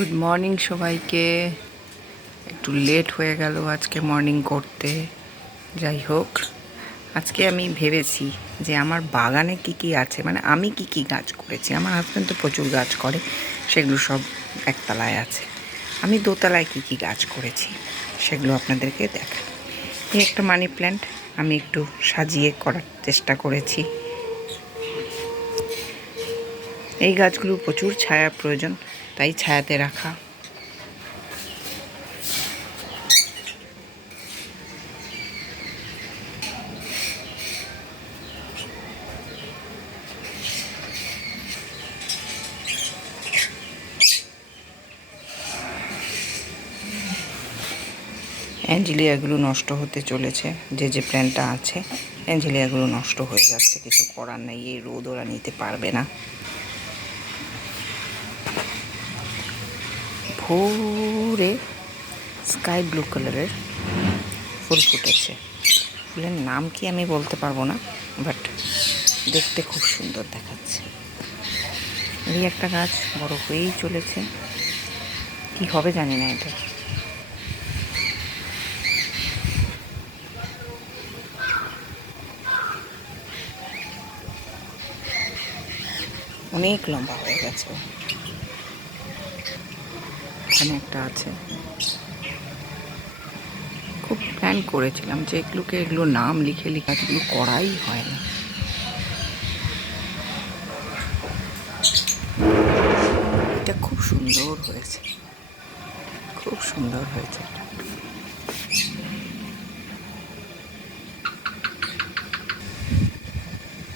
Good morning সবাইকে। একটু late হয়ে গেল আজকে মর্নিং করতে। যাই হোক, আজকে আমি ভেবেছি যে আমার বাগানে কি কি আছে, মানে আমি কি কি গাছ করেছি। আমার হাজব্যান্ড তো প্রচুর গাছ করে, সেগুলো সব একতলায় আছে। আমি দোতলায় কি কি গাছ করেছি সেগুলো আপনাদেরকে দেখা। এই একটা মানি প্ল্যান্ট আমি একটু সাজিয়ে করার চেষ্টা করেছি। এই গাছগুলো প্রচুর ছায়ার প্রয়োজন, তাই ছায়াতে রাখা। অ্যাঞ্জেলিয়াগুলো নষ্ট হতে চলেছে, যে প্ল্যান্টটা আছে অ্যাঞ্জেলিয়াগুলো নষ্ট হয়ে যাচ্ছে, কিছু করার নেই, এই রোদ ওরা নিতে পারবে না। ভোরে স্কাই ব্লু কালারের ফুল ফুটেছে। ফুলের নাম কি আমি বলতে পারবো না, বাট দেখতে খুব সুন্দর দেখাচ্ছে। এই একটা গাছ বড় হয়েই চলেছে, কি হবে জানি না এটা। অনেক লম্বা হয়ে গেছে। এখানে একটা আছে, খুব প্ল্যান করেছিলাম যে এগুলো নাম লিখে গাছগুলো করাই হয় না। এটা খুব সুন্দর হয়েছে, খুব সুন্দর হয়েছে এটা।